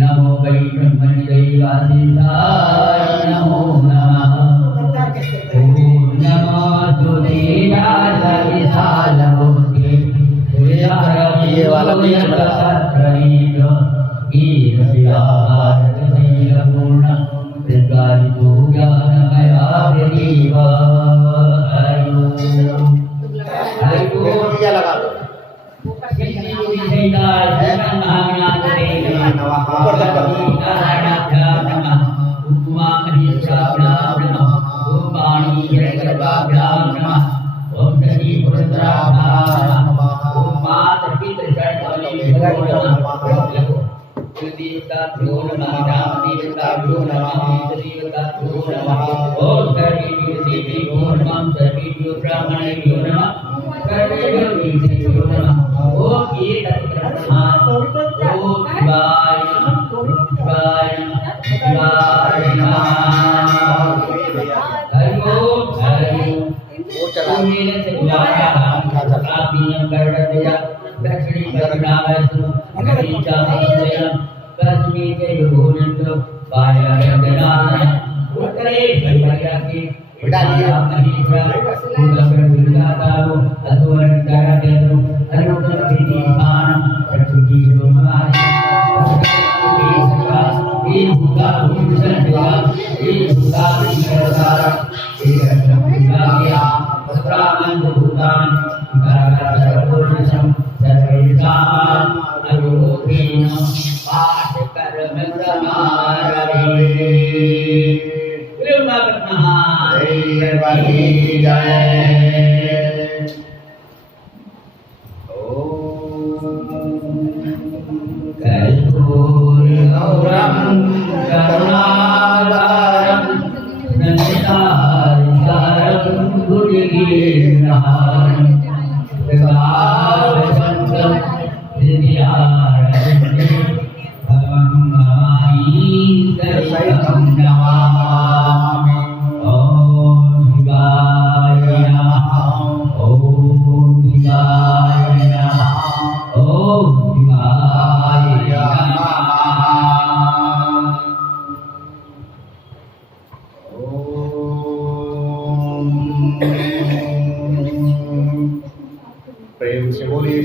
नमो वै ब्रह्मणि दैवादिताय नमो नमः। ओम नमो तुरीयाय विशालमूर्ते ये वाला बीच में लगा। लगा दो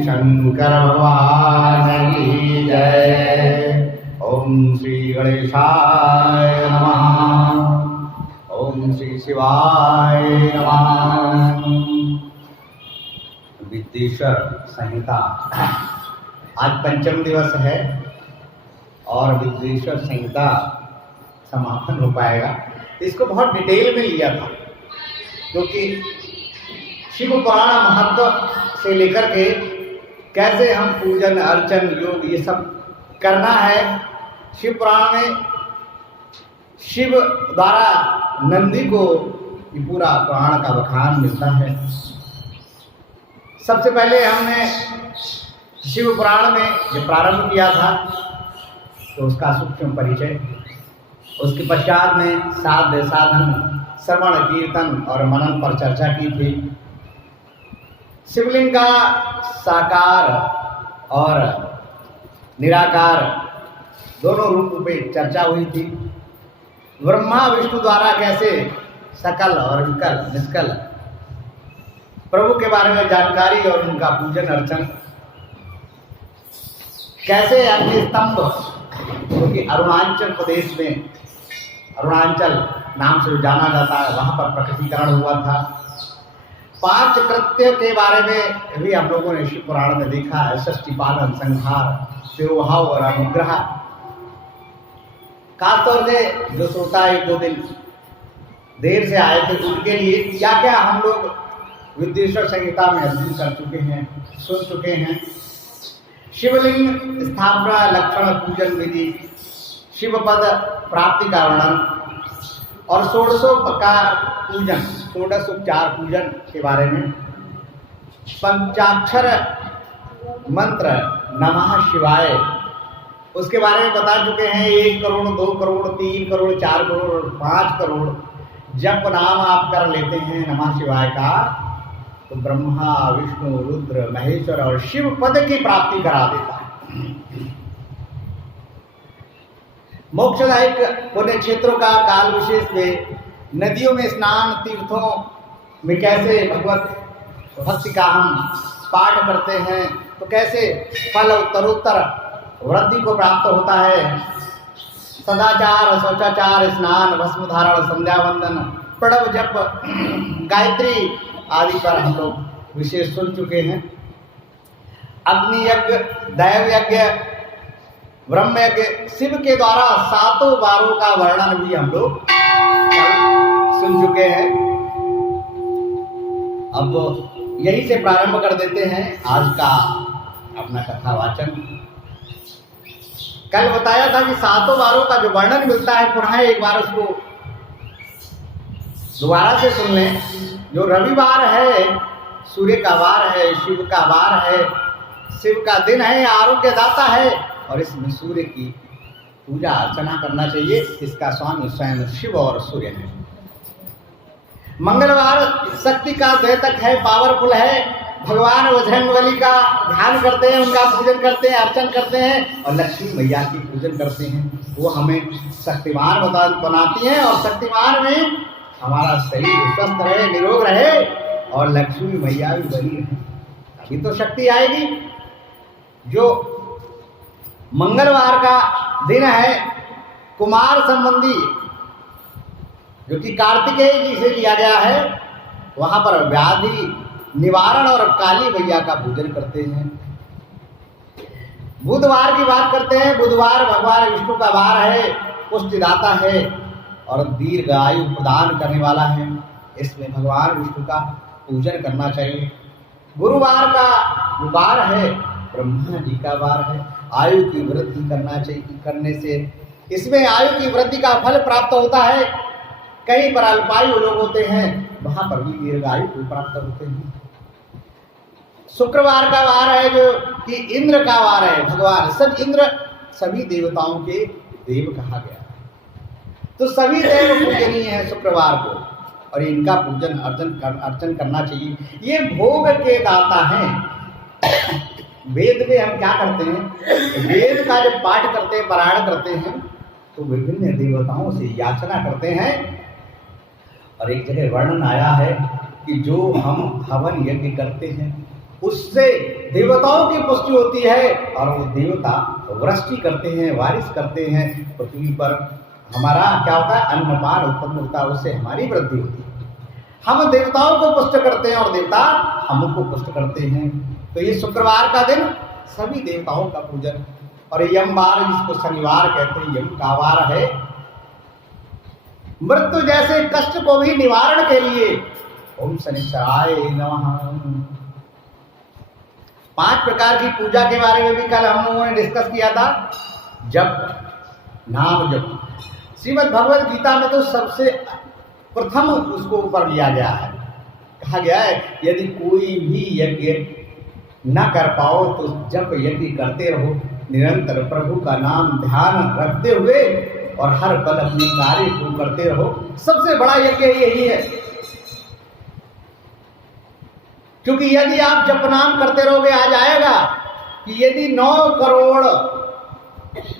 शंकर भगवान की जय। ओम श्री गणेशाय नमः। ओम श्री शिवाय नमः। विद्येश्वर संहिता आज पंचम दिवस है और विद्येश्वर संहिता समापन हो पाएगा। इसको बहुत डिटेल में लिया था क्योंकि शिव पुराण महत्व से लेकर के कैसे हम पूजन अर्चन योग ये सब करना है। शिव पुराण में शिव द्वारा नंदी को ये पूरा पुराण का बखान मिलता है। सबसे पहले हमने शिव पुराण में जो प्रारंभ किया था तो उसका सूक्ष्म परिचय, उसके पश्चात में साध्य साधन श्रवण कीर्तन और मनन पर चर्चा की थी। शिवलिंग का साकार और निराकार दोनों रूप पे चर्चा हुई थी। ब्रह्मा विष्णु द्वारा कैसे सकल और विकल निष्कल प्रभु के बारे में जानकारी और उनका पूजन अर्चन, कैसे अग्नि स्तंभ क्योंकि अरुणाचल प्रदेश में अरुणाचल नाम से जाना जाता है वहाँ पर प्रकटीकरण हुआ था। 5 कृत्य के बारे में भी हम लोगों ने शिव पुराण में देखा है। षष्ठी पालन, संहार, तिरुभाव और अनुग्रह। खासतौर से जो श्रोता 1-2 दिन देर से आए थे उनके लिए क्या क्या हम लोग विद्वेश्वर संहिता में अध्ययन कर चुके हैं, सुन चुके हैं। शिवलिंग स्थापना, लक्षण, पूजन विधि, शिव पद प्राप्ति का वर्णन और षोडशोपचार पूजन, षोडशोपचार पूजन के बारे में, पंचाक्षर मंत्र नमः शिवाय उसके बारे में बता चुके हैं। 1 करोड़, 2 करोड़, 3 करोड़, 4 करोड़, 5 करोड़ जप नाम आप कर लेते हैं नमः शिवाय का तो ब्रह्मा, विष्णु, रुद्र, महेश्वर और शिव पद की प्राप्ति करा देता है। मोक्षदायक पुण्य क्षेत्रों का काल विशेष में नदियों में स्नान, तीर्थों में कैसे भगवत भक्ति का हम पाठ करते हैं तो कैसे फल उत्तरोत्तर वृद्धि को प्राप्त होता है। सदाचार, शौचाचार, स्नान, भस्म धारण, संध्या वंदन, प्रणव जप, गायत्री आदि पर हम लोग विशेष सुन चुके हैं। अग्नि यज्ञ, दैव यज्ञ, ब्रह्म यज्ञ, शिव के द्वारा 7 बारों का वर्णन भी हम लोग सुन चुके हैं। अब यही से प्रारंभ कर देते हैं आज का अपना कथावाचन। कल बताया था कि 7 बारों का जो वर्णन मिलता है पुनः एक बार उसको दोबारा से सुन लें। जो रविवार है, सूर्य का वार है, शिव का वार है, शिव का दिन है, आरोग्यदाता है और इसमें सूर्य की पूजा अर्चना करना चाहिए। इसका स्वामी स्वयं शिव और सूर्य है। मंगलवार शक्ति का द्योतक है, पावरफुल है। भगवान बजरंगबली का ध्यान करते हैं, उनका पूजन करते हैं, अर्चन करते हैं और लक्ष्मी मैया की पूजन करते हैं। वो हमें शक्तिमान बनाती हैं और शक्तिमान में हमारा शरीर स्वस्थ रहे, निरोग रहे और लक्ष्मी मैया भी बनी रहे, अभी तो शक्ति आएगी। जो मंगलवार का दिन है कुमार संबंधी, जो कि कार्तिकेय जी से लिया गया है, वहां पर व्याधि निवारण और काली मैया का पूजन करते हैं। बुधवार की बात करते हैं। बुधवार भगवान विष्णु का वार है, पुष्टिदाता है और दीर्घ आयु प्रदान करने वाला है। इसमें भगवान विष्णु का पूजन करना चाहिए। गुरुवार का वार है, ब्रह्मा जी का वार है। आयु की वृद्धि करना चाहिए, करने से इसमें आयु की वृद्धि का फल प्राप्त होता है। कहीं पर अल्पायु लोग होते हैं, वहां पर भी दीर्घायु को प्राप्त होते हैं। शुक्रवार का वार है जो कि इंद्र का वार है। भगवान सब इंद्र सभी देवताओं के देव कहा गया है, तो सभी देव पूजनीय है शुक्रवार को और इनका पूजन अर्चन करना चाहिए। ये भोग के दाता हैं। वेद में हम क्या करते हैं, वेद का जब पाठ करते हैं, पारायण करते हैं तो विभिन्न देवताओं से याचना करते हैं और एक जगह वर्णन आया है कि जो हम हवन यज्ञ करते हैं उससे देवताओं की पुष्टि होती है और वो देवता वृष्टि करते हैं, बारिश करते हैं पृथ्वी पर। हमारा क्या होता है, अन्नपान उत्पन्न होता है, उससे हमारी वृद्धि होती है। हम देवताओं को पुष्ट करते हैं और देवता हमको पुष्ट करते हैं। तो ये शुक्रवार का दिन सभी देवताओं का पूजन। और यमवार जिसको शनिवार कहते हैं, यम का वार है। मृत्यु जैसे कष्ट को भी निवारण के लिए ओम शनिश्चराय नमः। 5 प्रकार की पूजा के बारे में भी कल हम लोगों ने डिस्कस किया था। जप, नाम जप। श्रीमद् भगवद गीता में तो सबसे प्रथम उसको ऊपर लिया गया है। कहा गया है यदि कोई भी यज्ञ न कर पाओ तो जप यज्ञ करते रहो, निरंतर प्रभु का नाम ध्यान रखते हुए और हर पल अपने कार्य को करते रहो। सबसे बड़ा यज्ञ यही है, क्योंकि यदि आप जप नाम करते रहोगे, आज आएगा कि यदि 9 करोड़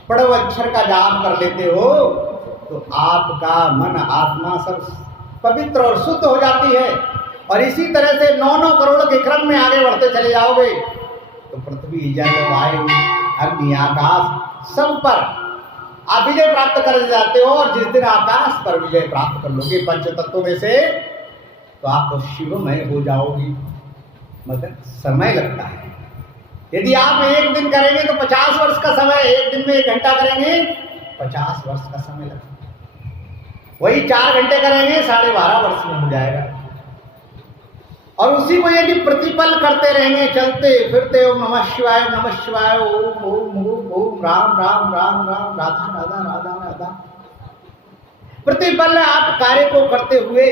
प्रणव अक्षर का जाप कर लेते हो तो आपका मन आत्मा सब पवित्र और शुद्ध हो जाती है। और इसी तरह से 9 करोड़ के क्रम में आगे बढ़ते चले जाओगे तो पृथ्वी, जल, वायु, अग्नि, आकाश सब पर आप विजय प्राप्त कर जाते हो। और जिस दिन आकाश पर विजय प्राप्त कर लोगे पंच तत्वों में से, तो आप तो शिवमय हो जाओगे। मगर समय लगता है। यदि आप एक दिन करेंगे तो 50 वर्ष का समय, एक दिन में 1 घंटा करेंगे 50 वर्ष का समय लगता है। वही 4 घंटे करेंगे 12.5 वर्ष में हो जाएगा। और उसी को यदि प्रतिपल करते रहेंगे, चलते फिरते ओम नमः शिवाय ओम ओम ओम ओम राम राम राम राम राधा राधा राधा राधा, प्रतिपल आप कार्य को करते हुए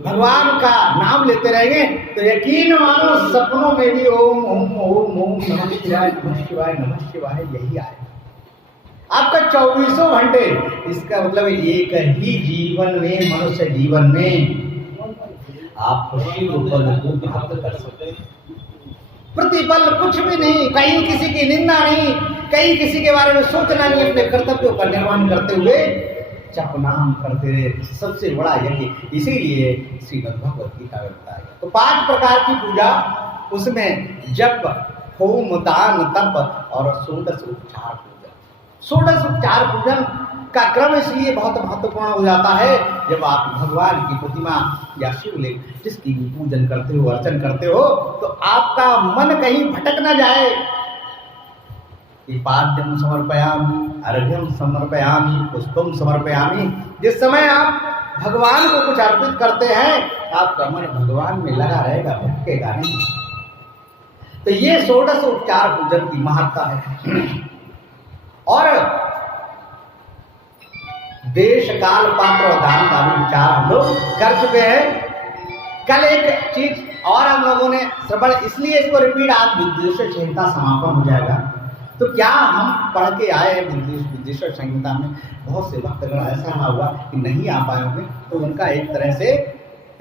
भगवान का नाम लेते रहेंगे तो यकीन मानो सपनों में भी ओम ओम ओम ओम नमः शिवाय यही आए आपका 24 घंटे। इसका मतलब एक ही जीवन में, मनुष्य जीवन में आप खुशी को प्राप्त कर सकते हैं। प्रतिपल कुछ भी नहीं, कहीं किसी की निंदा नहीं, कहीं किसी के बारे में सोचना नहीं, अपने कर्तव्यों का निर्वहन करते हुए जप नाम करते रहे, सबसे बड़ा यही। इसीलिए श्रीमद् भगवत गीता में बताया गया। तो 5 प्रकार की पूजा, उसमें जप, होम, दान, तप और 16 उपचार पूजन। 16 उपचार पूजन का क्रम इसलिए बहुत महत्वपूर्ण हो जाता है, जब आप भगवान की प्रतिमा या शिवलिंग जिसकी भी पूजन करते हो, अर्चन करते हो, तो आपका मन कहीं भटक न जाए। पाद्यम समर्पयामि, अर्घ्यम समर्पयामि, पुष्पम समर्पयामि। जिस समय आप भगवान को कुछ अर्पित करते हैं, आपका मन भगवान में लगा रहेगा, भटकेगा नहीं। तो ये 16 उपचार पूजन की महत्ता है। और देश काल पात्र और दान का भी विचार हम लोग कर चुके हैं। कल एक चीज और हम लोगों ने श्रवण, इसलिए इसको रिपीट, आज विद्वेषण संहिता समापन हो जाएगा। तो क्या हम पढ़ के आए हैं विद्वेषण संहिता में? बहुत से भक्तगण ऐसा हुआ कि नहीं आ पाए होंगे, तो उनका एक तरह से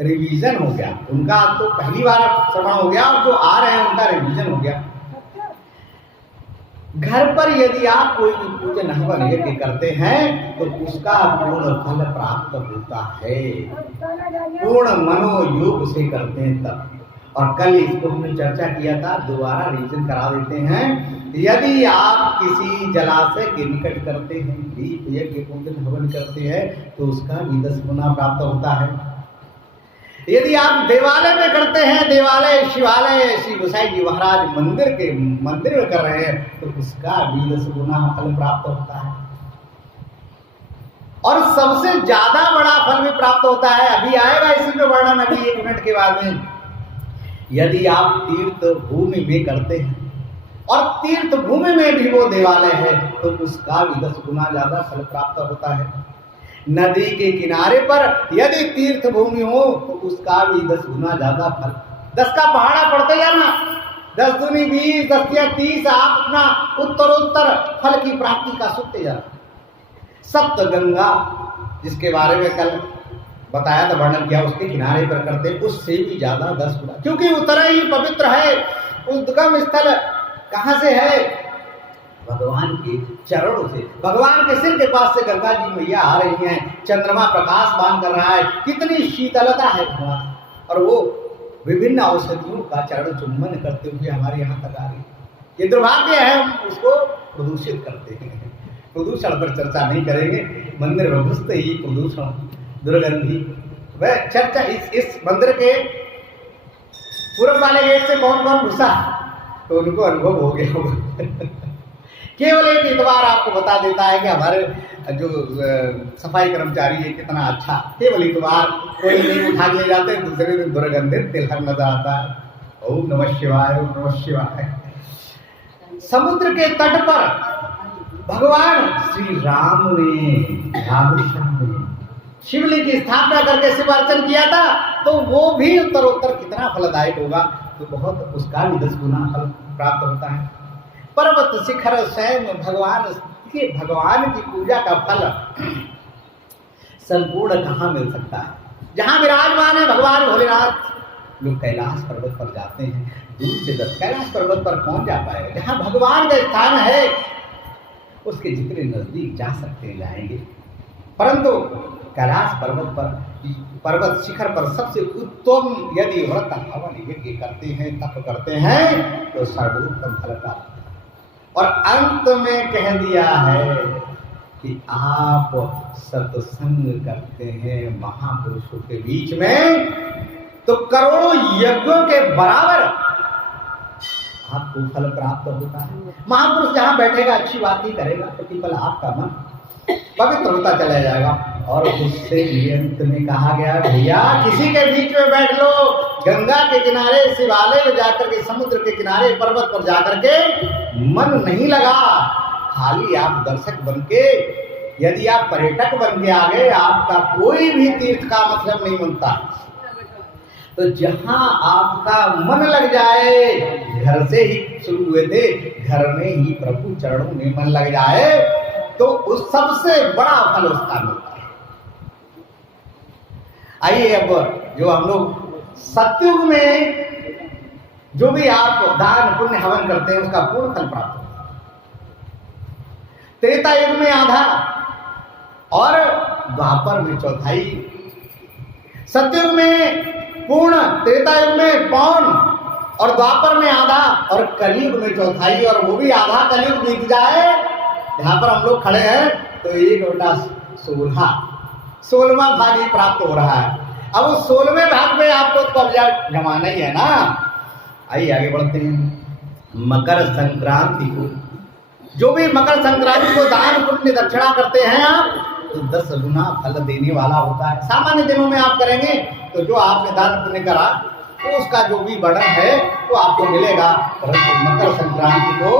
रिवीजन हो गया। उनका तो पहली बार श्रवण हो गया, और जो आ रहे हैं उनका रिवीजन हो गया। घर पर यदि आप कोई भी पूजन हवन यज्ञ करते हैं तो उसका पूर्ण फल प्राप्त होता है, पूर्ण मनोयोग से करते हैं तब। और कल इसको हमने चर्चा किया था, दोबारा रिवीजन करा देते हैं। यदि आप किसी जलाशय के निकट करते हैं, दीप यज्ञ पूजन हवन करते हैं, तो उसका भी 10 गुना प्राप्त होता है। यदि आप देवालय में करते हैं, देवालय, शिवालय, श्री गोसाई जी महाराज मंदिर में कर रहे हैं, तो उसका भी 10 गुना फल प्राप्त होता है। और सबसे ज्यादा बड़ा फल भी प्राप्त होता है, अभी आएगा इसी में वर्णन, अभी 1 मिनट के बाद में। यदि आप तीर्थ भूमि में करते हैं, और तीर्थ भूमि में भी वो देवालय है, तो उसका भी 10 गुना ज्यादा फल प्राप्त होता है। नदी के किनारे पर यदि तीर्थ भूमि हो, तो उसका भी 10 गुना ज्यादा फल। 10 का पहाड़ा पड़ते जाना, 10 दूनी 20, 10 या 30, आप अपना उत्तरोत्तर फल की प्राप्ति का सुनते जाना। सप्त गंगा, जिसके बारे में कल बताया था, वर्णन किया, उसके किनारे पर करते, उससे भी ज्यादा 10 गुना, क्योंकि उतना ही पवित्र है। उद्गम स्थल कहाँ से है? भगवान के चरणों से। भगवान के सिर के पास से गंगा जी मैया आ रही हैं, चंद्रमा प्रकाश पान कर रहा है, कितनी शीतलता है भगवान, और वो विभिन्न औषधियों का चरण चुम्बन करते हुए हमारे यहाँ तक आ रही है। ये दुर्भाग्य है, हम उसको प्रदूषित करते हैं। प्रदूषण पर चर्चा नहीं करेंगे, मंदिर में घुसते ही प्रदूषण, दुर्गंधी। वह चर्चा इस मंदिर के पूर्व वाले गेट से कौन कौन घुसा, तो उनको अनुभव हो गया होगा। केवल एक इतवार आपको बता देता है कि हमारे जो सफाई कर्मचारी है कितना अच्छा। केवल इतवार कोई नहीं उठा के ले जाते, दूसरे दिन दुर्गंधित तिलहन नजर आता है। ओम नमः शिवाय, ओम नमः शिवाय। समुद्र के तट पर भगवान श्री राम ने, रामेश्वरम में शिवलिंग की स्थापना करके शिव अर्चन किया था, तो वो भी उत्तरोत्तर कितना फलदायक होगा, तो बहुत, उसका भी 10 गुना फल प्राप्त होता है। पर्वत शिखर स्वयं भगवान की पूजा का फल संपूर्ण कहाँ मिल सकता है? जहाँ विराजमान है भगवान भोलेनाथ। लोग कैलाश पर्वत पर जाते हैं, दूर से कैलाश पर्वत पर कौन जा पाएगा? जहाँ भगवान का स्थान है, उसके जितने नजदीक जा सकते हैं जाएंगे। परंतु कैलाश पर्वत शिखर पर सबसे उत्तम यदि व्रत हवन यज्ञ करते हैं, तप करते हैं, तो सर्वोत्तम फल प्राप्त। और अंत में कह दिया है कि आप सत्संग करते हैं महापुरुषों के बीच में, तो करोड़ों यज्ञों के बराबर आपको फल प्राप्त होता है। महापुरुष जहाँ बैठेगा अच्छी बात ही करेगा तो केवल आपका मन पवित्र होता चला जाएगा। और उससे भी अंत में कहा गया, भैया किसी के बीच में बैठ लो, गंगा के किनारे, शिवालय में जाकर के, समुद्र के किनारे, पर्वत पर जाकर के मन नहीं लगा, खाली आप दर्शक बन के, यदि आप पर्यटक बन के आ गए, आपका कोई भी तीर्थ का मतलब नहीं बनता। तो जहां आपका मन लग जाए, घर से ही शुरू हुए थे, घर में ही प्रभु चरणों में मन लग जाए तो उस सबसे बड़ा फल उसका मिलता है। आइए अब जो हम लोग सतयुग में जो भी आप दान पुण्य हवन करते हैं उसका पूर्ण फल प्राप्त होता है। त्रेता युग में आधा और द्वापर में चौथाई, सतयुग में पूर्ण, त्रेता युग में पौन और द्वापर में आधा और कलयुग में चौथाई, और वो भी आधा कलयुग बीत जाए जहां पर हम लोग खड़े हैं तो 16वां भाग ही प्राप्त हो रहा है। अब उस 16वें भाग में आपको कब्जा जमाना ही है ना। आइए आगे बढ़ते हैं। मकर संक्रांति को, जो भी मकर संक्रांति को दान पुण्य दक्षिणा करते हैं आप, तो 10 गुना फल देने वाला होता है। सामान्य दिनों में आप करेंगे तो जो आपने दान पुण्य करा तो उसका जो भी वर्णन है वो आपको मिलेगा, परंतु मकर संक्रांति को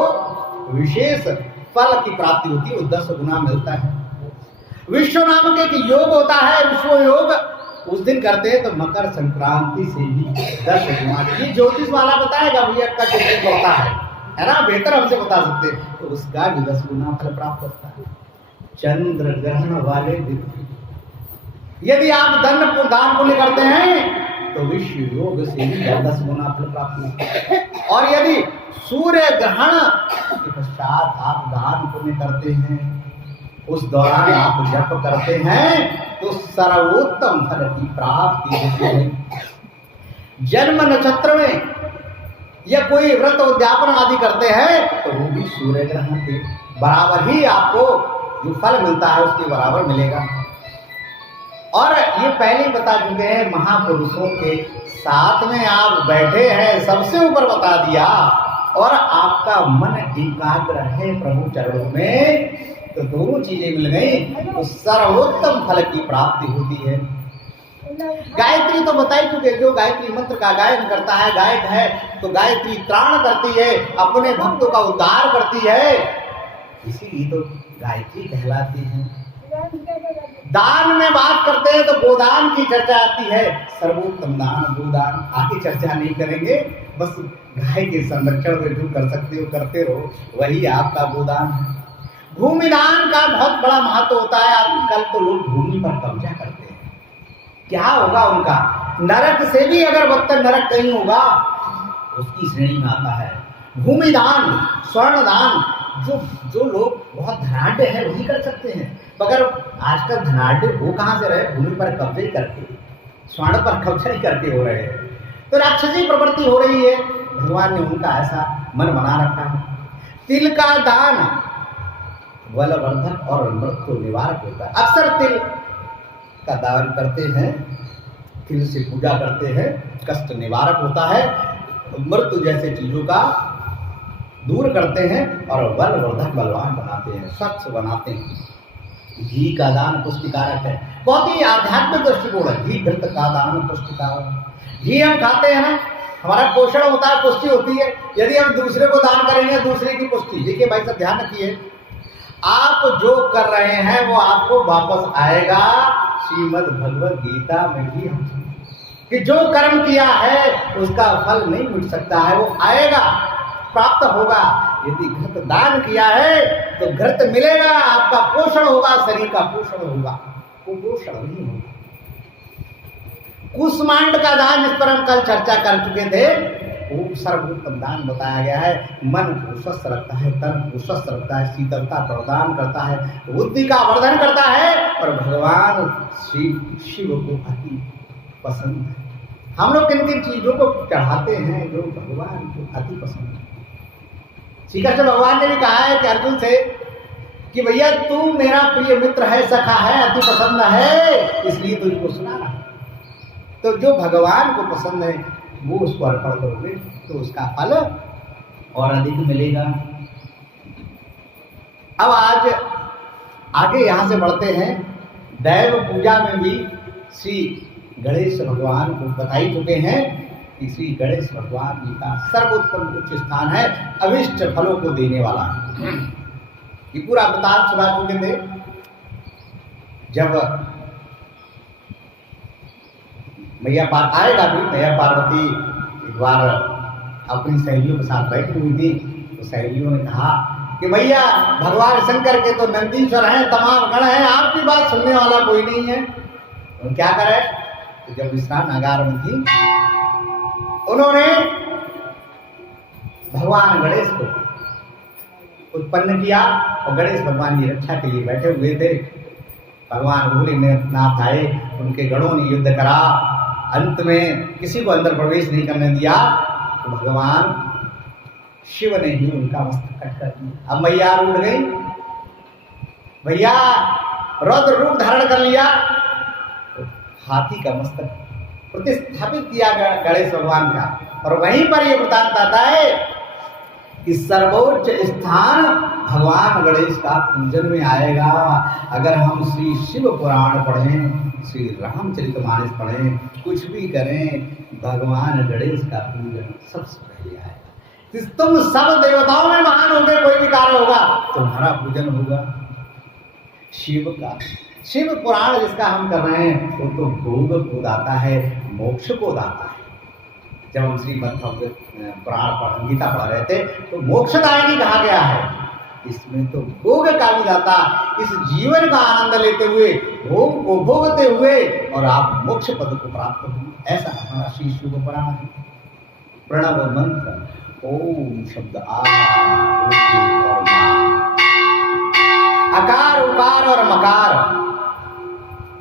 विशेष फल की प्राप्ति होती है, वो 10 गुना मिलता है। विश्व नामक एक योग होता है, विश्व योग, उस दिन करते हैं तो मकर संक्रांति से भी 10 गुना। ये ज्योतिष वाला बताएगा भैया का ज्योतिष होता है ना, बेहतर हमसे बता सकते हैं, तो उसका भी 10 गुना फल प्राप्त होता है। चंद्र ग्रहण वाले दिन यदि आप दान पुण्य करते हैं तो विश्व योग से भी 10 गुना फल प्राप्त होता है। और यदि सूर्य ग्रहण के पश्चात आप दान पुण्य करते हैं, उस दौरान आप जप करते हैं तो सर्वोत्तम फल की प्राप्ति होती है। जन्म नक्षत्र में या कोई व्रत उद्यापन आदि करते हैं तो वो भी सूर्य ग्रहण के बराबर ही आपको जो फल मिलता है उसके बराबर मिलेगा। और ये पहले ही बता चुके हैं, महापुरुषों के साथ में आप बैठे हैं, सबसे ऊपर बता दिया, और आपका मन एकाग्र है प्रभु चरणों में, तो दोनों चीजें मिल गई तो सर्वोत्तम फल की प्राप्ति होती है। गायत्री तो बता ही चुके, जो गायत्री मंत्र का गायन करता है, गायक है, तो गायत्री त्राण करती है, अपने भक्तों का उद्धार करती है, इसीलिए तो गायत्री कहलाती है। दान में बात करते हैं तो गोदान की चर्चा आती है, सर्वोत्तम दान गोदान, आगे चर्चा नहीं करेंगे, बस गाय के संरक्षण में जो कर सकते हो करते रहो, वही आपका गोदान है। भूमिदान का बहुत बड़ा महत्व होता है। आजकल तो लोग भूमि पर कब्जा करते हैं, क्या होगा उनका? नरक से भी अगर बदतर नरक कहीं होगा उसकी श्रेणी में आता है भूमिदान, स्वर्णदान। जो लोग बहुत धनाढ्य है वही कर सकते हैं, मगर आजकल धनाढ्य वो कहाँ से रहे, भूमि पर कब्जे करके, स्वर्ण पर कब्जा ही करके हो रहे हैं, तो राक्षसी प्रवृत्ति हो रही है। भगवान ने उनका ऐसा मन बना रखा है। तिल का दान बलवर्धक और मृत्यु निवारक होता है। अक्सर तिल का दान करते हैं, तिल से पूजा करते हैं, कष्ट निवारक होता है, मृत्यु जैसे चीजों का दूर करते हैं और बलवर्धक बलवान बनाते हैं, स्वच्छ बनाते हैं। घी का दान पुष्टिकारक है, बहुत ही आध्यात्मिक दृष्टिकोण है। घी घृत का दान पुष्टिकारक। घी हम खाते हैं ना, हमारा पोषण होता है, पुष्टि होती है। यदि हम दूसरे को दान करेंगे, दूसरे की पुष्टि। देखिए भाई साहब, ध्यान रखिए, आप जो कर रहे हैं वो आपको वापस आएगा। श्रीमद् भगवद गीता में भी हम कि जो कर्म किया है उसका फल नहीं मिट सकता है, वो आएगा, प्राप्त होगा। यदि घृत दान किया है तो घृत मिलेगा, आपका पोषण होगा, शरीर का पोषण होगा, कुपोषण नहीं होगा। कुष्मांड का दान, जिस पर हम कल चर्चा कर चुके थे, वो सर्वोत्तम दान बताया गया है। मन को स्वस्थ रखता है, तन को स्वस्थ रखता है, शीतलता प्रदान करता है, बुद्धि का वर्धन करता है, और भगवान शिव को अति पसंद है। हम लोग किन किन चीजों को चढ़ाते हैं जो भगवान को अति पसंद है। श्री कृष्ण भगवान ने भी कहा है कि अर्जुन से कि भैया तू मेरा प्रिय मित्र है, सखा है, अति पसंद है, इसलिए तुझको सुना रहा। तो जो भगवान को पसंद है वो उसको अर्पण करोगे तो उसका फल और अधिक मिलेगा। अब आज आगे यहाँ से बढ़ते हैं। दैव पूजा में भी श्री गणेश भगवान को बताई चुके हैं कि श्री गणेश भगवान जी का सर्वोत्तम उच्च स्थान है, अभिष्ट फलों को देने वाला है। ये पूरा वृतांत सुना चुके थे। जब मैया आएगा भी, मैया पार्वती एक बार अपनी सहेलियों के साथ बैठी हुई थी, तो सहेलियों ने कहा कि भैया भगवान शंकर के तो नंदीश्वर हैं, तमाम गण हैं, आपकी बात सुनने वाला कोई नहीं है। तो क्या करे, तो जब विश्रामागार में थी, उन्होंने भगवान गणेश को उत्पन्न किया और गणेश भगवान की रक्षा के लिए बैठे हुए थे। भगवान भोलेनाथ आए, उनके गणों ने युद्ध करा, अंत में किसी को अंदर प्रवेश नहीं करने दिया, तो भगवान शिव ने ही उनका मस्तक कट कर दिया। अब मैया उड़ गई, भैया रौद्र रूप धारण कर लिया, तो हाथी का मस्तक प्रतिस्थापित किया गणेश भगवान का। और वहीं पर यह वृतांत आता है कि सर्वोच्च स्थान भगवान गणेश का पूजन में आएगा। अगर हम श्री शिव पुराण पढ़ें, श्री रामचरितमानस पढ़ें, कुछ भी करें, भगवान गणेश का पूजन सबसे पहले आएगा। तुम सब देवताओं में महान होगे, कोई भी कार्य होगा तुम्हारा पूजन होगा शिव का। शिव पुराण जिसका हम कर रहे हैं वो तो भोग को दाता है, मोक्ष को दाता है। जब हम श्रीमद् पुराण गीता पढ़ रहे थे तो मोक्षदायिनी कहा गया है, इसमें तो भोग का भी दाता, इस जीवन का आनंद लेते हुए, भोग को भोगते हुए और आप मोक्ष पद को प्राप्त होंगे। ऐसा हमारा श्री शिव पुराण है। प्रणव मंत्र ओम शब्द आकार उकार और मकार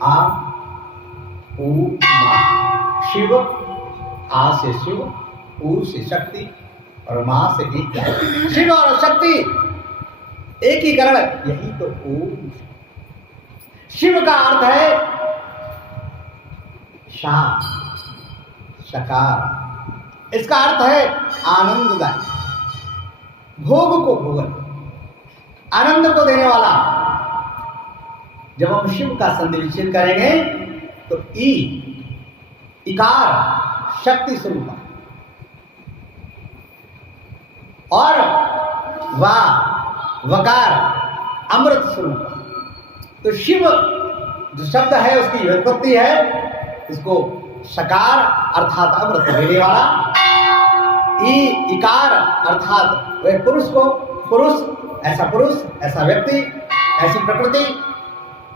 आ ऊ मा। शिव आ से शिव, ऊ से शक्ति और मां से एक। शिव और शक्ति एक ही करण, यही तो ओम। शिव का अर्थ है शांत, सकार। इसका अर्थ है आनंददायक, भोग को भोगन, आनंद को देने वाला। जब हम शिव का संधिविच्छेद करेंगे तो ई इकार शक्ति स्वरूप और वा वकार अमृत स्वरूप। तो शिव जो शब्द है उसकी व्युत्पत्ति है, इसको सकार अर्थात अमृत देने वाला, इकार अर्थात वह पुरुष को, पुरुष ऐसा व्यक्ति, ऐसी प्रकृति,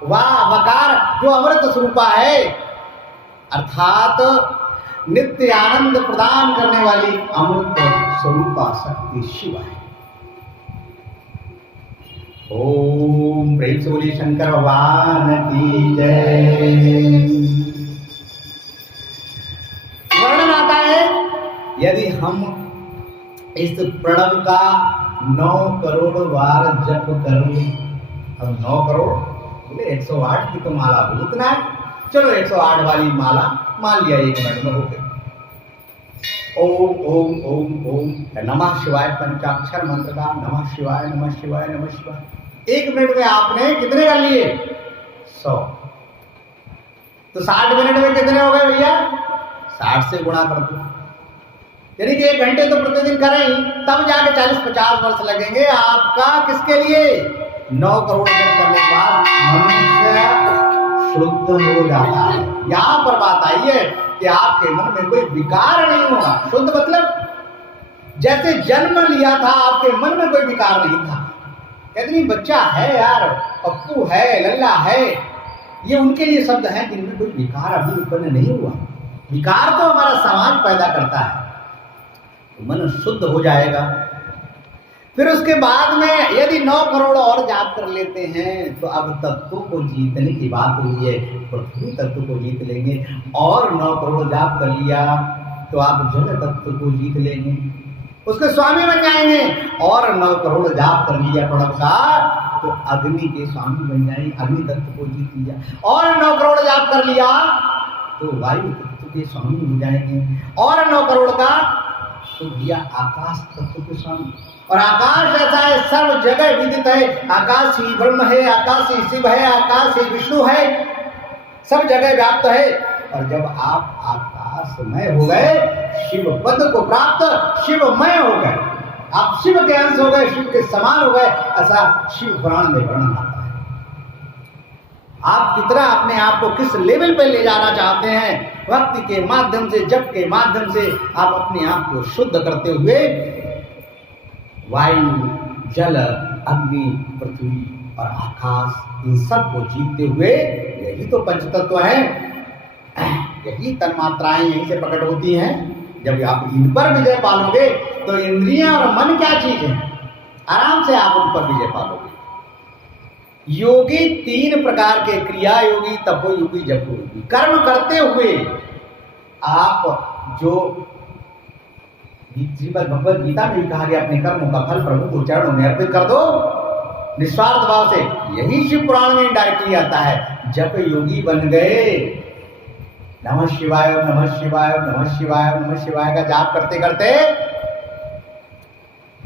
वकार जो अमृत स्वरूपा है अर्थात नित्य आनंद प्रदान करने वाली अमृत स्वरूपा शक्ति शिव है। ओम प्रेम से बोलिए शंकर भगवान की जय। वर्णन आता है, यदि हम इस प्रणव का 9 करोड़ बार जप करें, अब 9 करोड़ बोले 108 की तो माला भूत ना है, चलो 108 वाली माला मान लिया, 1 मिनट में हो गई। ओम ओम ओम ओम नमः शिवाय पंचाक्षर मंत्र का नमः शिवाय नमः शिवाय नमः शिवाय 1 मिनट में आपने कितने कर लिए? 100। तो 60 मिनट में कितने हो गए भैया? 60 से गुणा कर दो, यानी कि 1 घंटे तो प्रतिदिन करें ही, तब जाके 40-50 वर्ष लगेंगे आपका। किसके लिए? 9 करोड़ जप करने के बाद मनुष्य शुद्ध हो जाता है। यहाँ पर बात आई है कि आपके मन में कोई विकार नहीं होगा। शुद्ध मतलब जैसे जन्म लिया था आपके मन में कोई विकार नहीं था। कहते नहीं बच्चा है यार, पप्पू है, लल्ला है, ये उनके लिए शब्द हैं जिनमें कोई विकार अभी उत्पन्न नहीं हुआ। विकार तो हमारा समाज पैदा करता है, तो मन शुद्ध हो जाएगा। फिर उसके बाद में यदि 9 करोड़ और जाप कर लेते हैं तो अब तत्वों को जीतने की बात हुई है, पृथ्वी तत्व को जीत लेंगे। और 9 करोड़ जाप कर लिया तो आप जल तत्व को जीत लेंगे, उसके स्वामी बन जाएंगे। और 9 करोड़ जाप कर लिया प्रणव का तो अग्नि के स्वामी बन जाएंगे, अग्नि तत्व को जीत लिया। और 9 करोड़ जाप कर लिया तो वायु तत्व के स्वामी हो जाएंगे। और 9 करोड़ का तो भैया आकाश तत्व के स्वामी, और आकाश ऐसा है सर्व जगह विदित है। आकाश ही ब्रह्म है, आकाश ही शिव है, आकाश ही विष्णु है, सब जगह व्याप्त है। और जब आप आकाशमय हो गए, शिव पद को प्राप्त शिवमय हो गए, आप शिव के अंश हो गए, शिव के समान हो गए, ऐसा शिव पुराण में वर्णन आता है। आप कितना अपने आप को किस लेवल पे ले जाना चाहते हैं, भक्ति के माध्यम से, जप के माध्यम से आप अपने आप को शुद्ध करते हुए वायु, जल, अग्नि, पृथ्वी और आकाश, इन सब को जीतते हुए, यही तो पंचतत्व है, यही तन्मात्राएं यहीं से प्रकट होती हैं। जब आप इन पर विजय पालोगे तो इंद्रियां और मन क्या चीज है, आराम से आप उन पर विजय पालोगे। योगी 3 प्रकार के, क्रिया योगी, तपो योगी, जपो योगी। कर्म करते हुए आप जो श्रीमद् भगवद गीता में भी कहा गया, अपने कर्मों का फल प्रभु को चरणों में अर्पित कर दो निस्वार्थ भाव से, यही शिव पुराण में डायरेक्टली आता है। जप योगी बन गए, नमः शिवाय नमः शिवाय नमः शिवाय नमः शिवाय का जाप करते करते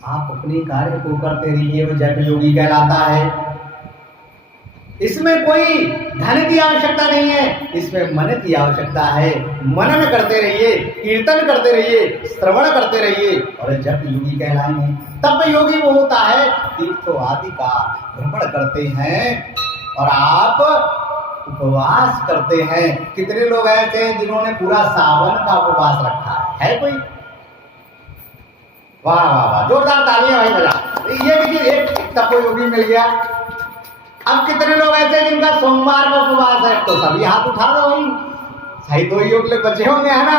आप अपने कार्य को करते रहिए, वो जप योगी कहलाता है। इसमें कोई धन की आवश्यकता नहीं है, इसमें मन की आवश्यकता है। मनन करते रहिए, कीर्तन करते रहिए, श्रवण करते रहिए, और जप योगी कहलाएंगे। तब योगी वो होता है तीर्थों आदि का भ्रमण करते हैं और आप उपवास करते हैं। कितने लोग ऐसे हैं जिन्होंने पूरा सावन का उपवास रखा है कोई? वाह वाह वाह, जोरदार तालियां भाई बजा। ये भी एक तपो योगी मिल गया। अब कितने लोग ऐसे हैं जिनका सोमवार का उपवास है? तो सभी हाथ उठा दो भाई, सही 2 योग लोग बचे होंगे, है ना?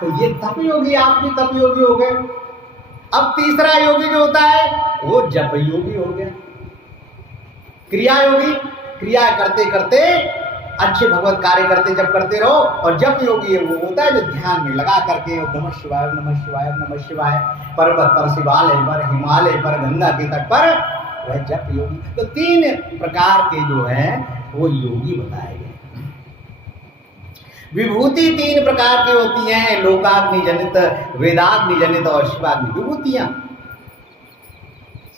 तो ये तप योगी, आप भी तप योगी हो गए। अब तीसरा योगी जो होता है वो जप योगी हो गया। क्रिया योगी, क्रिया करते करते अच्छे भगवत कार्य करते जब करते रहो। और जप योगी है वो होता है जो ध्यान में लगा करके नमः शिवाय नमः शिवाय नमः शिवाय, पर्वत पर, शिवालय पर, हिमालय पर, गंगा के तट पर, वह जप योगी। तो 3 प्रकार के जो है वो योगी बताए गए। विभूति 3 प्रकार की होती हैं, लोकाग्नि जनित, वेदाग्नि जनित और शिवाग्नि विभूतियां।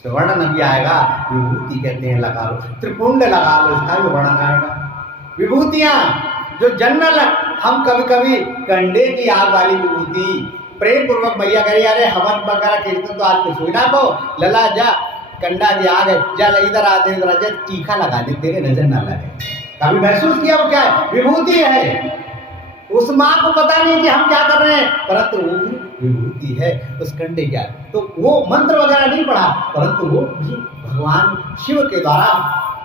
वर्णन भी आएगा, विभूति कहते हैं लगा लो, त्रिपुंड लगा लो, इसका भी वर्णन आएगा। विभूतियां जो जनरल, हम कभी कभी कंडे की आग वाली विभूति प्रेम पूर्वक भैया कहे, अरे हवन वगैरह कीर्तन तो आज कुछ हुई ना, को लला जा कंडा की आग है, जा इधर आते इधर आ, तीखा लगा दे, तेरे नजर ना लगे। कभी महसूस किया वो क्या है? विभूति है। उस माँ को पता नहीं कि हम क्या कर रहे हैं, परंतु वो भी विभूति है उस कंडे की आग। तो वो मंत्र वगैरह नहीं पढ़ा, परंतु वो भी भगवान शिव के द्वारा,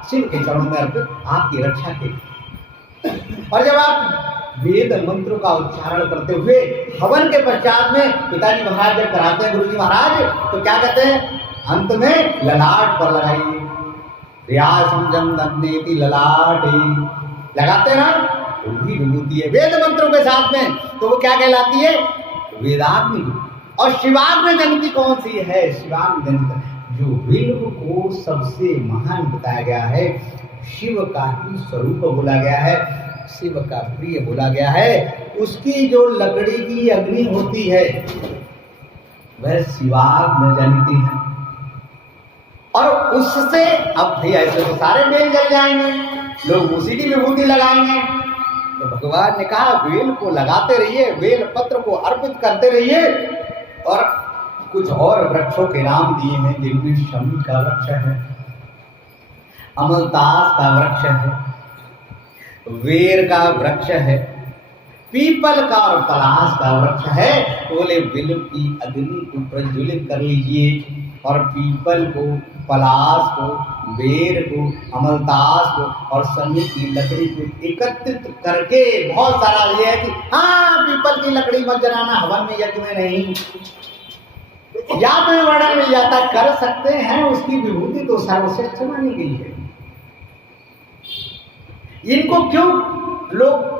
शिव के चरणों में अर्पित आपकी रक्षा के। और जब आप वेद मंत्रों का उच्चारण करते हुए हवन के पश्चात में पिताजी महाराज जब कराते हैं, गुरुजी महाराज, तो क्या कहते हैं? अंत में ललाट पर लगाइए, रियाज समझम दन्नेति ललाट लगाते ना, वो भी विभूति है वेद मंत्रों के साथ में। तो वो क्या कहलाती है? वेदाग्नि। और शिवाग्नि जनित कौन सी है? शिवाग्नि जनित जो विल्व को सबसे महान बताया गया है, शिव का ही स्वरूप बोला गया है, शिव का प्रिय बोला गया है, उसकी जो लकड़ी की अग्नि होती है वह शिवाग्नि जनित है। और उससे अब भाई ऐसे तो सारे बेल जल जाएंगे, लोग उसी की विभूति लगाएंगे। तो भगवान ने कहा बेल को लगाते रहिए, बेल पत्र को अर्पित करते रहिए। और कुछ और वृक्षों के नाम दिए हैं, जिनमें शमी का वृक्ष है, अमलतास का वृक्ष है, वेर का वृक्ष है, पीपल का और पलाश का वृक्ष है। बोले बिल्व की अग्नि को प्रज्वलित कर लीजिए, और पीपल को, पलाश को, बेर को, अमलतास को और शमी की लकड़ी को एकत्रित करके, बहुत सारा ये है कि हाँ पीपल की लकड़ी मत जलाना हवन में, यज्ञ में नहीं, या में वर्णन मिल जाता, कर सकते हैं, उसकी विभूति तो सर्वश्रेष्ठ मानी गई है। इनको क्यों लोग,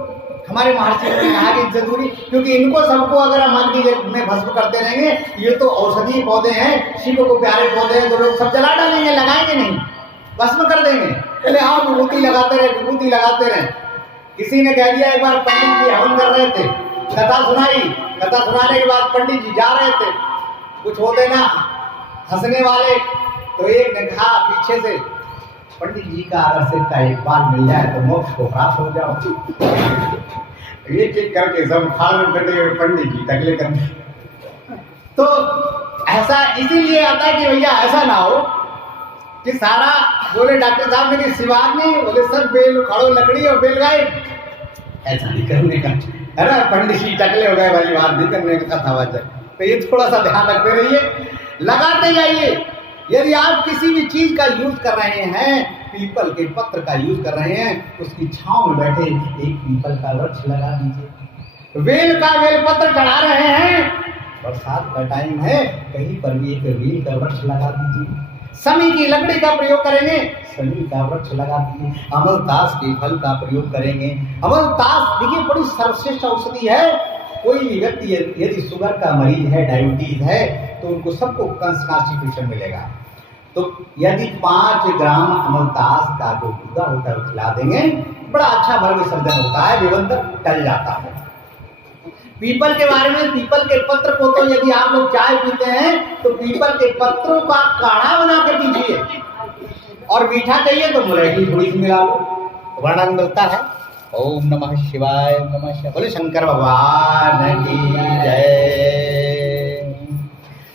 हमारे महर्षि ने कहा कि जरूरी, क्योंकि इनको सबको अगर हम अग्नि में भस्म करते रहेंगे, ये तो औषधीय पौधे हैं, शिव को प्यारे पौधे हैं, तो लोग सब जला डालेंगे, लगाएंगे नहीं, भस्म कर देंगे। पहले हाँ विभूति लगाते रहे, विभूति लगाते रहे। किसी ने कह दिया, एक बार पंडित जी हवन कर रहे थे, कथा सुनाई, कथा सुनाने के बाद पंडित जी जा रहे थे, कुछ होते ना हंसने वाले, तो एक ने कहा पीछे से, पंडित जी का अगर सिर का एक बाल मिल जाए तो मोक्ष को प्राप्त हो जाओ। एक एक करके सब खाल बैठे हुए पंडित जी टकले करते। तो ऐसा इसीलिए आता है कि भैया ऐसा ना हो कि सारा बोले डॉक्टर साहब ने कि सिवान नहीं, बोले सब बेल उखाड़ो लकड़ी और बेल गाय। ऐसा नहीं करने का है ना, पंडित जी टकले हो गए वाली बात नहीं करने का था। तो ये थोड़ा सा ध्यान रखते रहिए, लगाते जाइए। यदि आप किसी भी चीज का यूज कर रहे हैं, पीपल के पत्र का यूज कर रहे हैं, उसकी छांव में बैठे एक पीपल का वृक्ष लगा दीजिए। वेल का बेल पत्र चढ़ा रहे हैं, बरसात का टाइम है, कहीं पर भी एक वेल का वृक्ष लगा दीजिए। समी की लकड़ी का प्रयोग करेंगे, समी का वृक्ष लगा दीजिए। अमलतास के फल का प्रयोग करेंगे। अमलतास देखिए बड़ी सर्वश्रेष्ठ औषधि है। कोई भी व्यक्ति यदि शुगर का मरीज है, डायबिटीज है, तो उनको सबको कॉन्स्टिपेशन मिलेगा। तो यदि 5 ग्राम अमलतास का जो गुदा होता है वो खिला देंगे, बड़ा अच्छा भर विसर्जन होता है, विबंध टल जाता है। पीपल के बारे में, पीपल के पत्र को तो यदि आप लोग चाय पीते हैं तो पीपल के पत्रों का काढ़ा बना के पीजिए, और मीठा चाहिए तो मुलैठी थोड़ी सी मिला लो, वर्णन मिलता है। ओम नमः शिवाय, ओम नमः शिवाय। बोले शंकर भगवान की जय,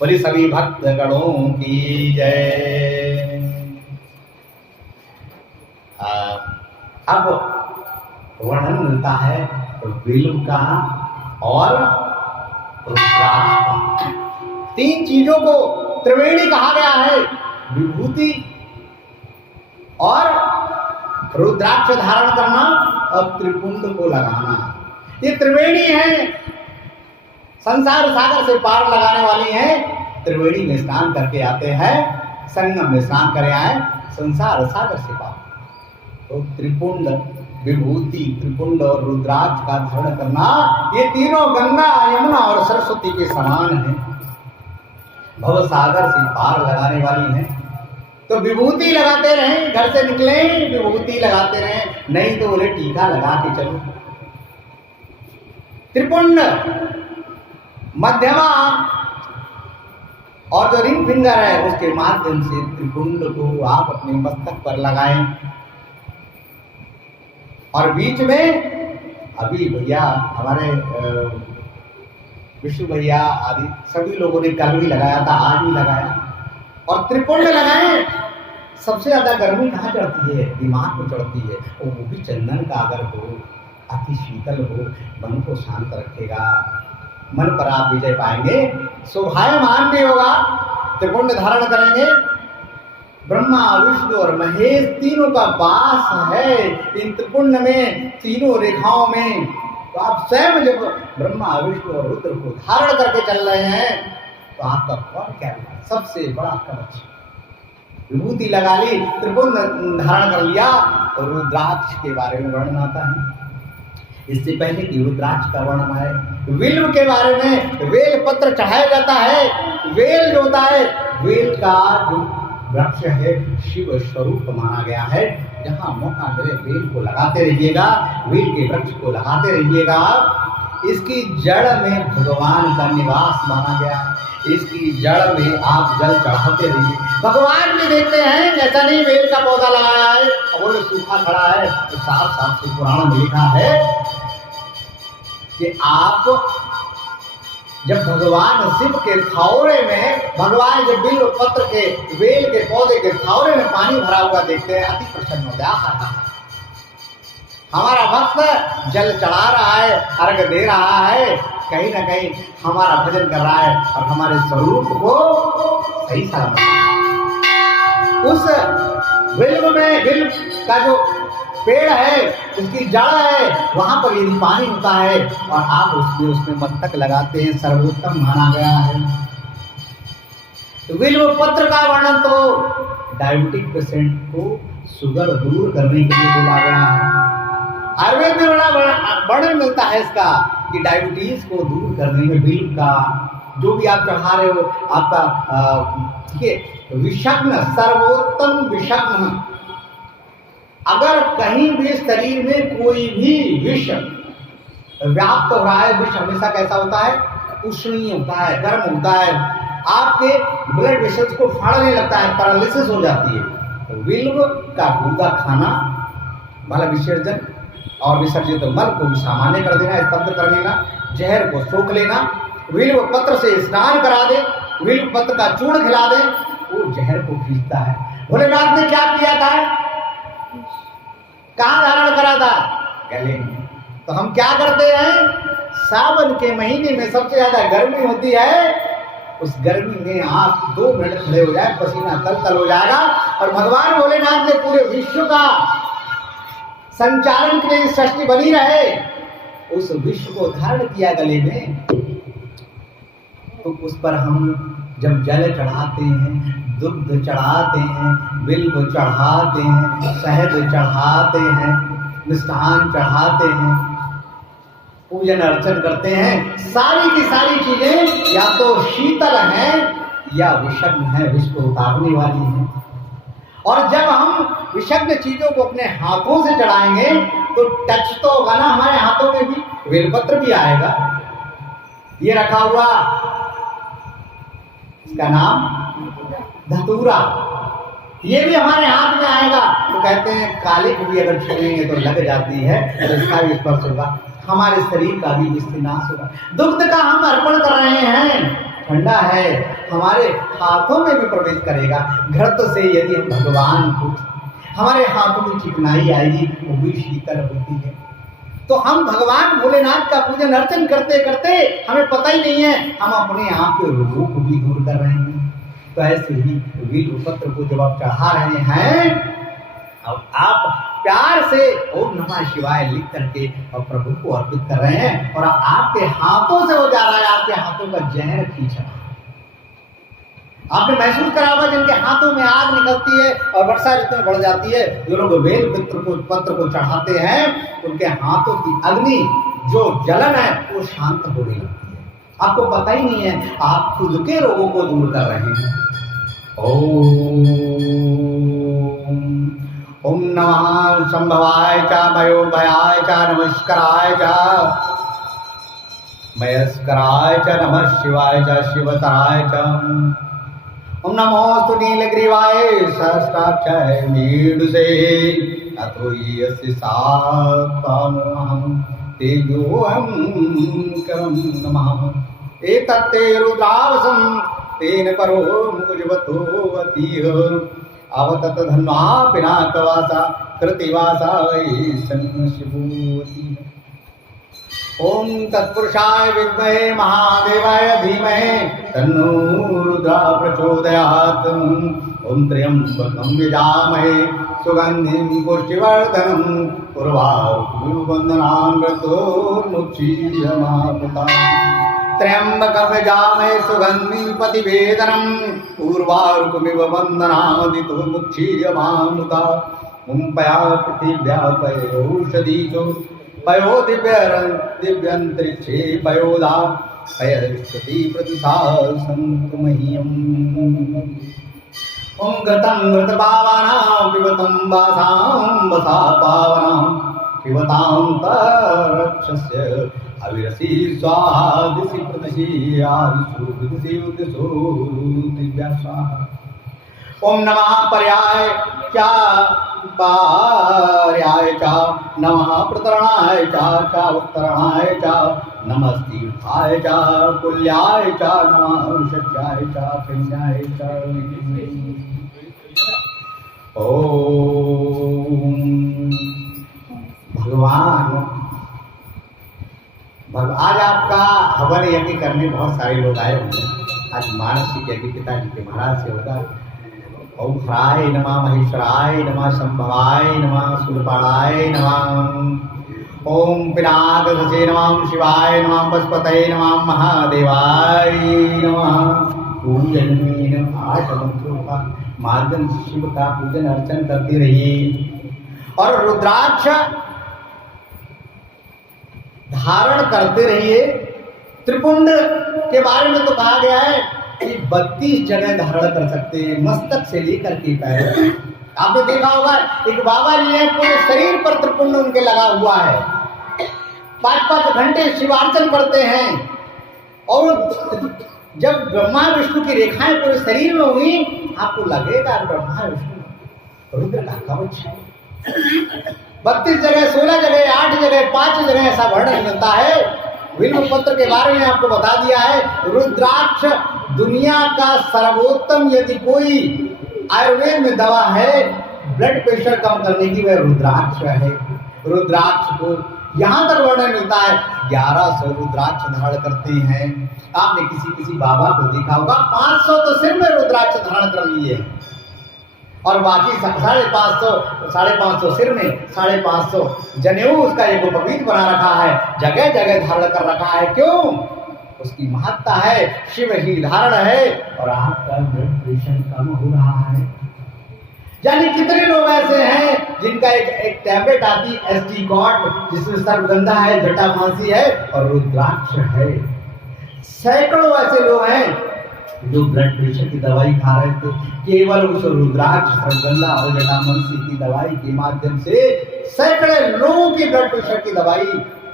बोले सभी भक्त गणों की जय। अब वर्णन मिलता है बिल्व का और रुद्राक्ष का। 3 चीजों को त्रिवेणी कहा गया है, विभूति और रुद्राक्ष धारण करना और त्रिपुंड को लगाना। ये त्रिवेणी है, संसार सागर से पार लगाने वाली है। त्रिवेणी में स्नान करके आते हैं, संगम में स्नान करे आए, संसार सागर से पार। तो त्रिपुंड, विभूति, त्रिपुंड और रुद्राक्ष का धारण करना, ये तीनों गंगा, यमुना और सरस्वती के समान है, भव सागर से पार लगाने वाली है। तो विभूति लगाते रहें, घर से निकले विभूति लगाते रहें, नहीं तो बोले टीका लगा के चलो। त्रिपुंड मध्यमा और जो रिंग फिंगर है उसके माध्यम से त्रिपुंड को आप अपने मस्तक पर लगाएं। और बीच में अभी भैया हमारे विष्णु भैया आदि सभी लोगों ने कल भी लगाया था, आज भी लगाया। और त्रिपुंड लगाएं। सबसे ज्यादा गर्मी कहाँ चढ़ती है? दिमाग को चढ़ती है, और वो भी चंदन का अगर हो, अति शीतल हो, मन को शांत रखेगा, मन पर आप विजय पाएंगे, शोभायमान भी होगा। त्रिपुंड धारण करेंगे, ब्रह्मा विष्णु और महेश तीनों का वास है इन त्रिपुंड में, तीनों रेखाओं में। तो आप स्वयं जब ब्रह्मा विष्णु और रुद्र को धारण करके चल रहे हैं तो आपका और क्या है? सबसे बड़ा कवच। विभूति लगा ली, त्रिपुंड धारण कर लिया, और रुद्राक्ष के बारे में वर्णन आता है। इससे पहले कि रुद्राक्ष का वर्णन है, विल्व के बारे में वेल पत्र चढ़ाया जाता है। वेल जो होता है, वेल का जो वृक्ष है शिव स्वरूप माना गया है। जहाँ मौका मिले वेल को लगाते रहिएगा, वेल के वृक्ष को लगाते रहिएगा। इसकी जड़ में भगवान का निवास माना गया है, इसकी जड़ में आप जल चढ़ाते रहिए। भगवान भी देखते हैं, ऐसा नहीं वेल का पौधा लगाया है और वो सूखा खड़ा है। तो साफ साफ से पुराण में लिखा है कि आप जब भगवान शिव के थावरे में, भगवान जब बिल्व पत्र के, वेल के पौधे के थावरे में पानी भरा हुआ देखते हैं, अति प्रसन्न होता है। हमारा भक्त जल चढ़ा रहा है, अर्घ दे रहा है, कहीं ना कहीं हमारा भजन कर रहा है और हमारे स्वरूप को सही सलामत। उस बिल्व में, बिल्व का जो पेड़ है, उसकी जड़ है, वहां पर यदि पानी होता है और आप उसमें मस्तक लगाते हैं, सर्वोत्तम माना गया है। तो बिल्व पत्र का वर्णन तो डायबिटिक पेशेंट को शुगर दूर करने के लिए बोला गया है। आयुर्वेद में बड़ा वर्णन मिलता है इसका कि डायबिटीज को दूर करने में बिल्व का, जो भी आप चढ़ा रहे हो, आपका ठीक है, विषग्न, सर्वोत्तम विषग्न। अगर कहीं भी शरीर में कोई भी विष व्याप्त हो रहा है, विष हमेशा कैसा होता है? उष्णीय होता है, गर्म होता है। आपके ब्लड वेसल्स को फाड़ने लगता है, पैरालिसिस हो जाती है। तो बिल्व का गूदा खाना, मल विसर्जन और विसर्जित मल को भी सामान्य कर देना, स्तब्ध कर लेना, जहर को सोख लेना, बिल्व पत्र से स्नान करा दे, बिल्व पत्र का चूर्ण खिला दे, वो जहर को खींचता है। भोलेनाथ ने क्या किया था? कहाँ धारण करा था? गले में। तो हम क्या करते हैं? सावन के महीने में सबसे ज्यादा गर्मी होती है, उस गर्मी में आप 2 मिनट खड़े हो जाए, पसीना तल तल हो जाएगा। और भगवान भोलेनाथ ने पूरे विश्व का संचालन के लिए सृष्टि बनी रहे, उस विश्व को धारण किया गले में। तो उस पर हम जब जल चढ़ाते हैं, दुग्ध चढ़ाते हैं, बिल्व चढ़ाते हैं, शहद चढ़ाते हैं, मिष्ठान चढ़ाते हैं, पूजन अर्चन करते हैं, सारी की सारी चीजें या तो शीतल हैं या विषम हैं, विष को उतारने वाली हैं। और जब हम विषग्न चीजों को अपने हाथों से चढ़ाएंगे तो टच तो होगा ना, हमारे हाथों में भी बेलपत्र भी आएगा। ये रखा हुआ, इसका नाम धतूरा, ये भी हमारे हाथ में आएगा। तो कहते हैं कालिक भी अगर छुएंगे तो लग जाती है, तो इसका भी स्पर्श होगा, हमारे शरीर का भी इससे नाश होगा। दुग्ध का हम अर्पण कर रहे हैं, ठंडा है, हमारे हाथों में भी प्रवेश करेगा। घृत से यदि हम भगवान को, हमारे हाथों में चिकनाई आएगी, वो भी शीतल होती है। तो हम भगवान भोलेनाथ का पूजन अर्चन करते करते हमें पता ही नहीं है, हम अपने आप के रोगों को भी दूर कर रहे हैं। तो ऐसे ही बिल्व पत्र को जब आप चढ़ा रहे हैं, अब आप प्यार से ओम नमः शिवाय लिख करके और प्रभु को अर्पित कर रहे हैं, और आपके हाथों से हो जा रहा है, आपके हाथों का जहर खींच रहा है। आपने महसूस करा होगा जिनके हाथों में आग निकलती है और वर्षा ऋतु में बढ़ जाती है, जो लोग बेल पत्र को चढ़ाते हैं, उनके हाथों की अग्नि जो जलन है वो शांत होने लगती है। आपको पता ही नहीं है, आप खुद के रोगों को दूर कर रहे हैं। ओम नमः संभवाय च मयोभयाय च नमस्काराय च मयस्कराय च नमः शिवाय च शिवतराय च। ओम नमोस्तु नीलग्रीवाय सहस्राक्षाय मीडुसे अतो यस्य सात्वमहं तेजोहं करं नमः। एतत्ते रुद्रावसं तेन परो मुकुजवतो अतीह आवतत धन्वा पिनाकवासा कृतिवासा शिवूति। ओम तत्पुरुषाय विद्महे महादेवाय धीमहि तन्नो रुद्रः प्रचोदयात्। ओम त्र्यंबकं यजामहे सुगंधिं पुष्टिवर्धनम् उर्वारुकमिव बन्धनान् मृत्योर्मुक्षीयमामृतात्। त्र्यंबकं यजामहे सुगंधिं पतिवेदनम् उर्वारुकमिव बन्धनादितो मुक्षीयमामृतात्। ओम पया पृथिव्या पयोषधीषु पयो दिव्यंतरिक्षे पयोदा पयस्पति प्रदिशा सन्तु मह्यम्। ओम घृतं घृतपावानां पिबतं वासां वसा पावनां पिबतां तरक्षस्य अविरसी स्वाहा दिशि प्रदिशि आदिशु विदिशि उदिशु दिव्या स्वाहा। ओम नमः पर्याय च पार्याय च नमः प्रतरणाय च उत्तरणाय च नमस्तीर्थाय च कुल्याय च नमः षट्याय च पुण्याय च। ओम भगवान आज आपका हवन यज्ञ करने बहुत सारे लोग आए होंगे। आज मानसिक यज्ञ पिताजी के महाराज से होगा। ओम हराय नमः महेश्वराय नमः संभवाय नमः शूलपाणाय नमः। ओम पिनाकधसे नमः शिवाय नमः पशुपतये नमः महादेवाय नमः। पूजन में 8 मंत्रों का माध्यम से शिव का पूजन अर्चन करते रहिए। और रुद्राक्ष धारण करते रहिए। त्रिपुंड के बारे में तो कहा गया है कि 32 जगह धारण कर सकते हैं, मस्तक से लेकर के पैर। आपने देखा होगा एक बाबा जी हैं, पूरे शरीर पर त्रिपुंड उनके लगा हुआ है, 5-5 घंटे शिवार्चन करते हैं और जब ब्रह्मा विष्णु की रेखाएं पूरे शरीर में हुई, आपको लगेगा ब्रह्मा विष्णु रुद्र का कवच है। 32 जगह, 16 जगह, 8 जगह, 5 जगह ऐसा वर्णन मिलता है। विल्व पत्र के बारे में आपको बता दिया है। रुद्राक्ष दुनिया का सर्वोत्तम यदि कोई आयुर्वेद में दवा है ब्लड प्रेशर कम करने की, वह रुद्राक्ष है। रुद्राक्ष को यहाँ तक वर्णन मिलता है 1100 रुद्राक्ष धारण करते हैं। आपने किसी बाबा को देखा होगा 500 तो सिर में रुद्राक्ष धारण कर लिए हैं और बाकी 550 सिर में, 550 जनेऊ उसका एक पवित्र बना रखा है, जगह जगह धारण कर रखा है। क्यों? उसकी महत्ता है, शिव ही धारण है और आपका ब्लड प्रेशर कम हो रहा है। यानी कितने लोग ऐसे हैं जिनका एक टैबलेट आती है एसटी कॉट, जिसमें सर्वगंधा है, जटामांसी है और रुद्राक्ष है। सैकड़ों ऐसे लोग हैं जो ब्लड प्रेशर की दवाई खा रहे थे, केवल उस रुद्राक्ष, सर्वगंधा और जटामांसी की दवाई के माध्यम से सैकड़े लोगों की ब्लड प्रेशर की दवाई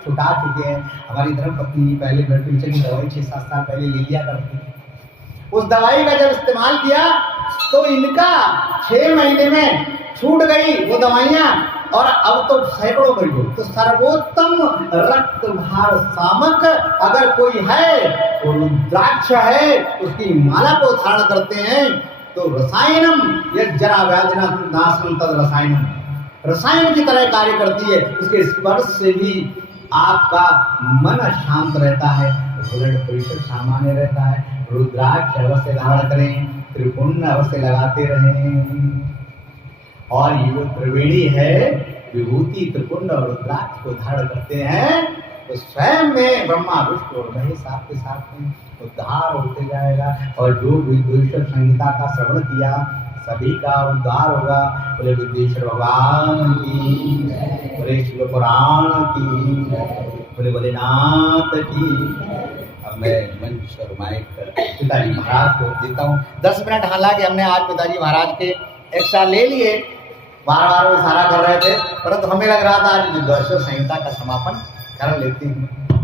छुटा चुके हैं। हमारी धर्मपत्नी पहले ब्लड प्रेशर की दवाई 6-7 साल पहले ले लिया करती थी। उस दवाई का जब इस्तेमाल किया तो इनका 6 महीने में छूट गई वो दवाइयाँ और अब तो सैकड़ों मरीजों। तो सर्वोत्तम रक्त भार सामक अगर कोई है वो रुद्राक्ष है, उसकी माला को धारण करते हैं तो रसायनम यज्जरा व्याधिनाशनम तद रसायनम, रसायन की तरह कार्य करती है। उसके स्पर्श से भी आपका मन शांत रहता है, ब्लड प्रेशर सामान्य रहता है। रुद्राक्ष अवश्य धारण करें, त्रिपुंड अवश्य लगाते रहें। और ये जो त्रिवेणी है, विभूति, त्रिपुंड और रुद्राक्ष को धारण करते हैं तो स्वयं में ब्रह्मा विष्णु और महेश आपके साथ में उद्धार होते जाएगा। और जो विद्वेश्वर संहिता का श्रवण किया सभी का उद्धार होगा। बोले विद्वेश्वर भगवान की, बोले शिव पुराण की, बोले भोलेनाथ की। अब मैं मंच और माइक पिताजी महाराज को देता हूँ। 10 मिनट हालांकि हमने आज पिताजी महाराज के एक्स्ट्रा ले लिए, बार बार वो इशारा कर रहे थे, परंतु हमें लग रहा था आज विद्वेश्वर संहिता का समापन कर लेते हैं।